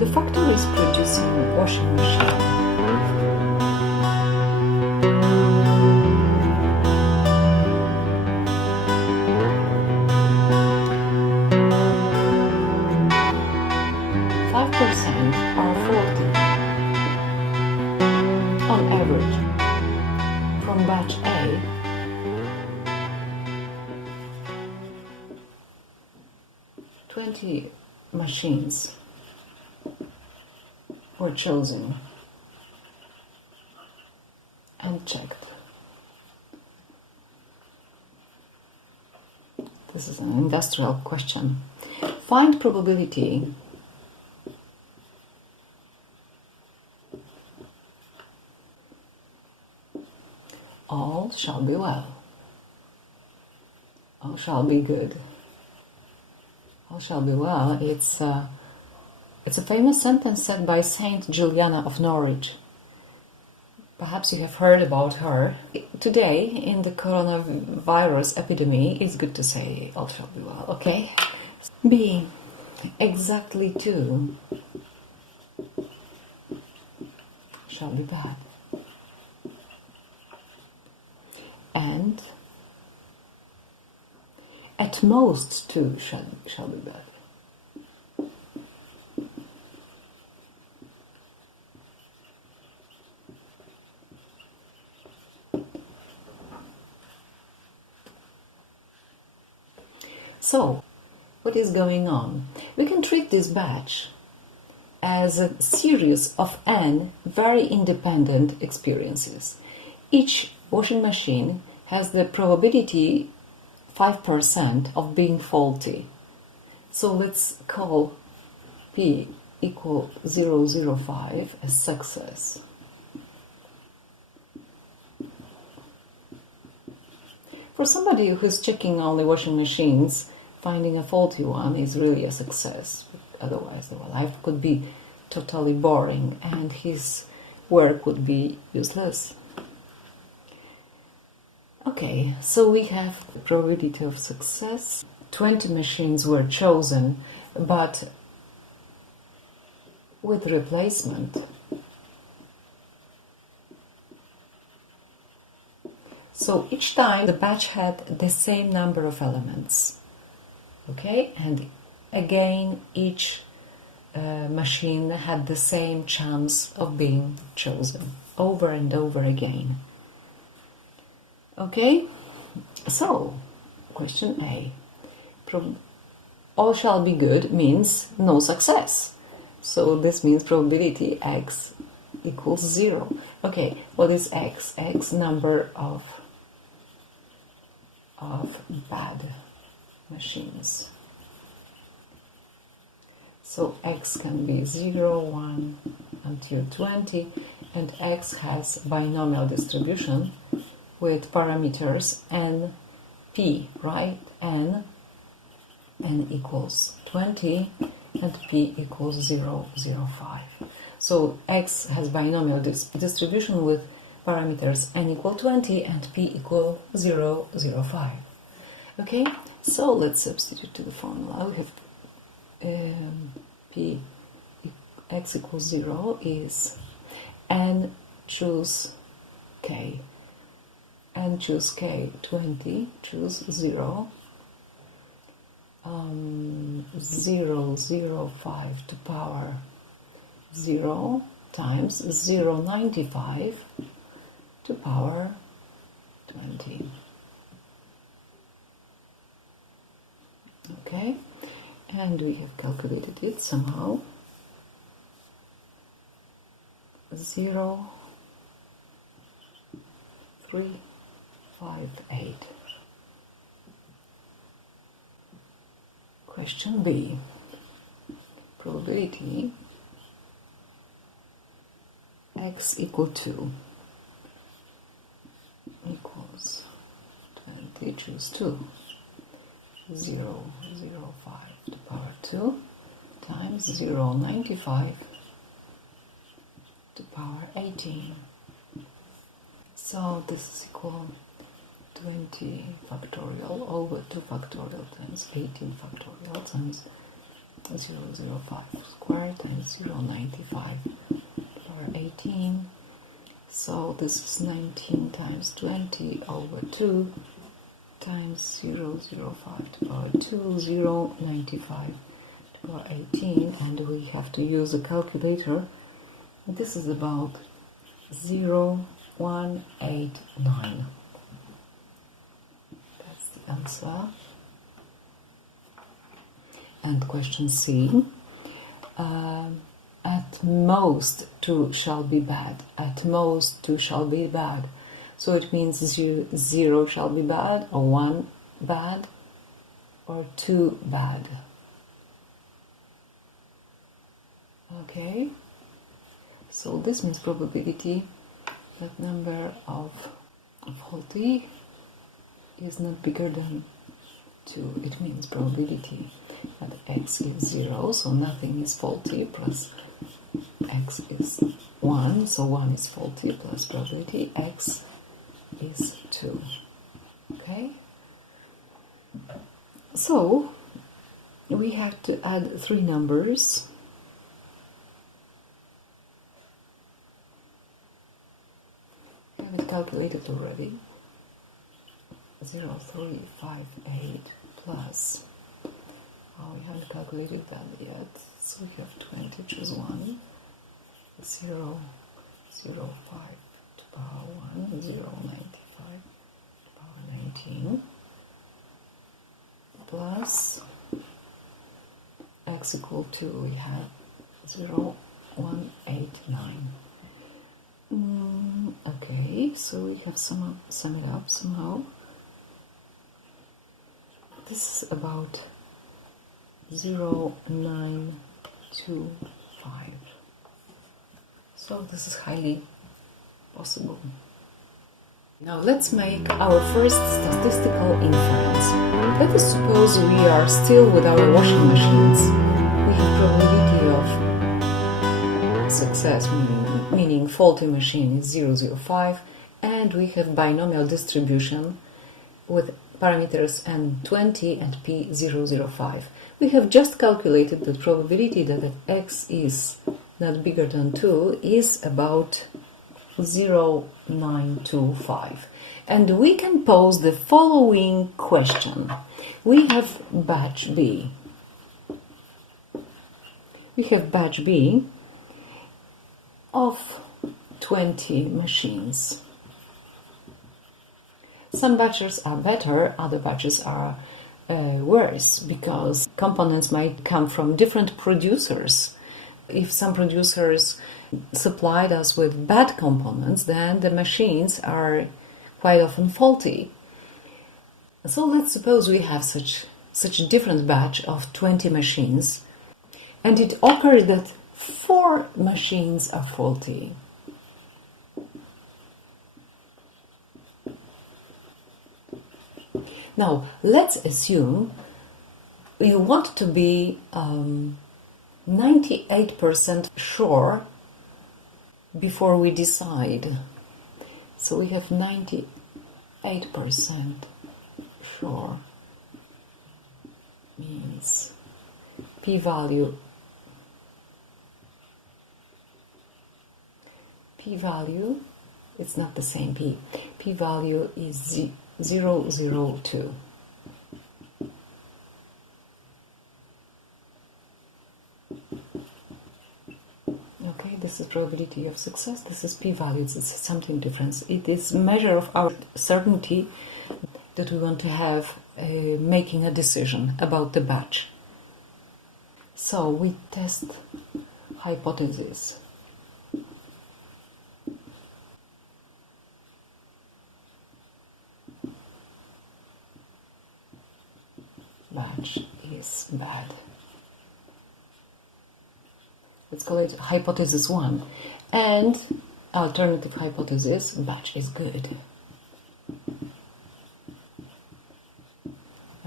The factory is producing a washing machine. 5% are faulty on average. From batch A, "20 machines were chosen and checked." This is an industrial question. Find probability all shall be well. All shall be good. All shall be well. It's a famous sentence said by Saint Juliana of Norwich. Perhaps you have heard about her. Today, in the coronavirus epidemic, it's good to say all shall be well, okay? B. Exactly 2 shall be bad. And at most 2 shall be bad. So, what is going on? We can treat this batch as a series of n very independent experiences. Each washing machine has the probability 5% of being faulty. So let's call P equal 005 as success. For somebody who's checking all the washing machines, finding a faulty one is really a success. Otherwise, the life could be totally boring and his work would be useless. Okay, so we have the probability of success. 20 machines were chosen, but with replacement. So each time the batch had the same number of elements. Okay, and again each machine had the same chance of being chosen over and over again. Okay, so question A. All shall be good means no success. So this means probability x equals 0. Okay, what is x? X number of bad machines. So x can be 0, 1 until 20, and x has binomial distribution with parameters n, p, right? n equals 20 and p equals 0, 0, 5. So x has binomial distribution with parameters n equal 20 and p equal 0, 0, 5. Okay, so let's substitute to the formula. We have p x equals 0 is n choose k. N choose k, 20, choose 0, 0, 0, 5 to power 0 times 0, 95 to power 20. Okay, and we have calculated it somehow. 0, 3, 5, 8. Question B. Probability x equal 2 equals 20, choose 2, 0, 0, 5 to power 2 times 0, 95 to power 18. So this is equal 20 factorial over 2 factorial times 18 factorial times 0.005 squared times 0.95 power 18. So this is 19 times 20 over 2 times 0.05 to power 2, 0.95 to power 18, and we have to use a calculator. This is about 0.189. That's the answer. And question C. At most 2 shall be bad. At most 2 shall be bad. So it means 0 shall be bad, or 1 bad, or 2 bad. Okay. So this means probability that number of faulty is not bigger than 2. It means probability that x is 0, so nothing is faulty, plus x is 1, so 1 is faulty, plus probability x is 2. Okay? So we have to add 3 numbers. I have it calculated already. 0.358 plus, we haven't calculated that yet, so we have 20, choose 1, 0.05 to power 1, 0.95 to power 19, plus x equal to, we have 0.189. Okay, so we have sum it up somehow. This is about 0.925. So this is highly possible. Now let's make our first statistical inference. Let us suppose we are still with our washing machines. We have probability of success, meaning faulty machine is 0.05, and we have binomial distribution with parameters n20 and p0.05. We have just calculated the probability that x is not bigger than 2 is about 0.925. And we can pose the following question. We have batch B. We have batch B of 20 machines. Some batches are better, other batches are worse, because components might come from different producers. If some producers supplied us with bad components, then the machines are quite often faulty. So let's suppose we have such a different batch of 20 machines, and it occurs that 4 machines are faulty. Now, let's assume you want to be 98% sure before we decide. So we have 98% sure means p-value it's not the same p-value is 0.02. Okay, this is probability of success, this is p-value, it's something different. It is a measure of our certainty that we want to have making a decision about the batch. So we test hypothesis. Batch is bad. Let's call it hypothesis 1. And alternative hypothesis, batch is good.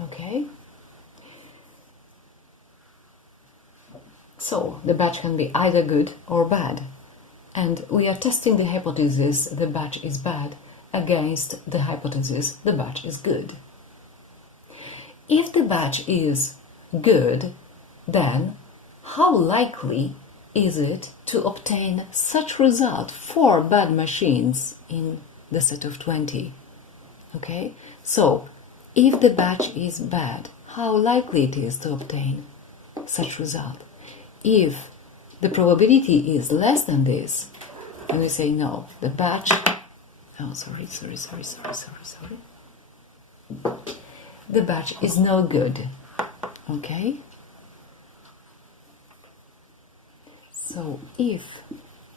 Okay? So the batch can be either good or bad. And we are testing the hypothesis, the batch is bad, against the hypothesis, the batch is good. If the batch is good, then how likely is it to obtain such result for bad machines in the set of 20? Okay, so if the batch is bad, how likely it is to obtain such result? If the probability is less than this, and we say no, the batch, the batch is no good. Okay, so if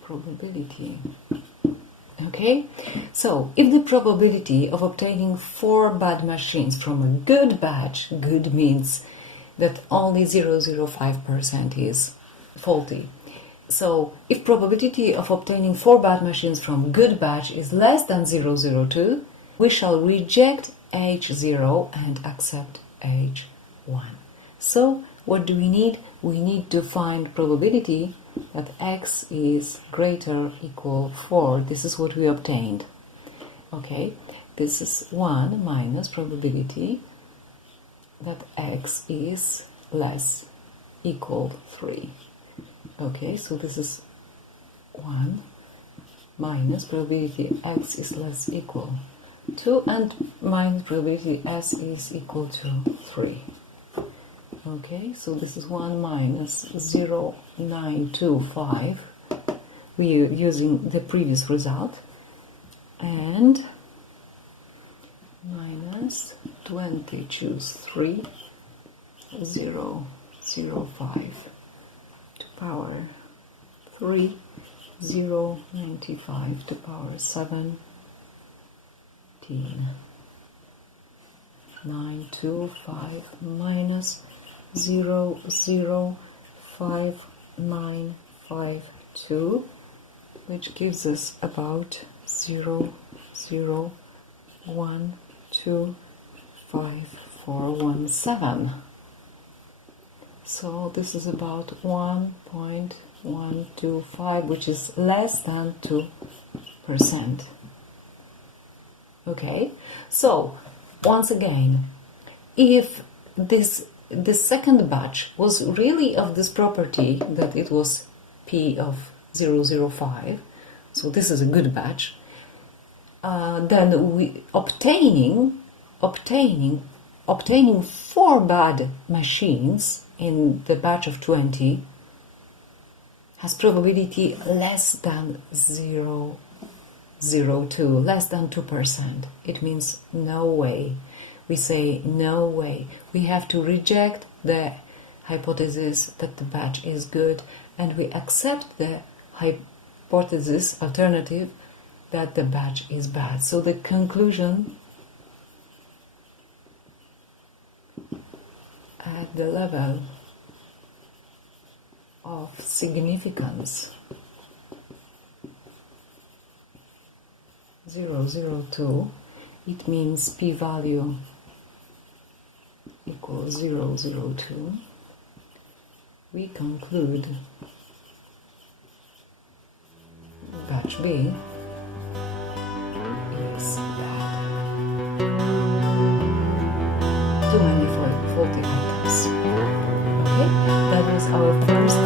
probability, okay, so if the probability of obtaining 4 bad machines from a good batch, good means that only 0.05% is faulty. So if probability of obtaining 4 bad machines from good batch is less than 0.02, we shall reject H0 and accept H1. So what do we need? We need to find probability that x is greater or equal 4. This is what we obtained. Okay, this is 1 minus probability that x is less equal 3. Okay, so this is 1 minus probability x is less equal 2 and minus probability s is equal to 3. Okay, so this is 1 minus 0.925. We are using the previous result, and minus 20, choose 3, 0.005 to power 3, 0.95 to power 17. 925 minus 0.05952, which gives us about 0.0125417. So this is about 1.125, which is less than 2%. Okay, so once again, if the second batch was really of this property that it was P of 0.05, so this is a good batch, then we obtaining 4 bad machines in the batch of 20 has probability less than 0.02, less than 2%. It means no way. We say no way. We have to reject the hypothesis that the batch is good, and we accept the hypothesis alternative that the batch is bad. So the conclusion at the level of significance 0.02, it means p-value equals 0.02. We conclude batch B is bad. Too many faulty items. Okay, that was our first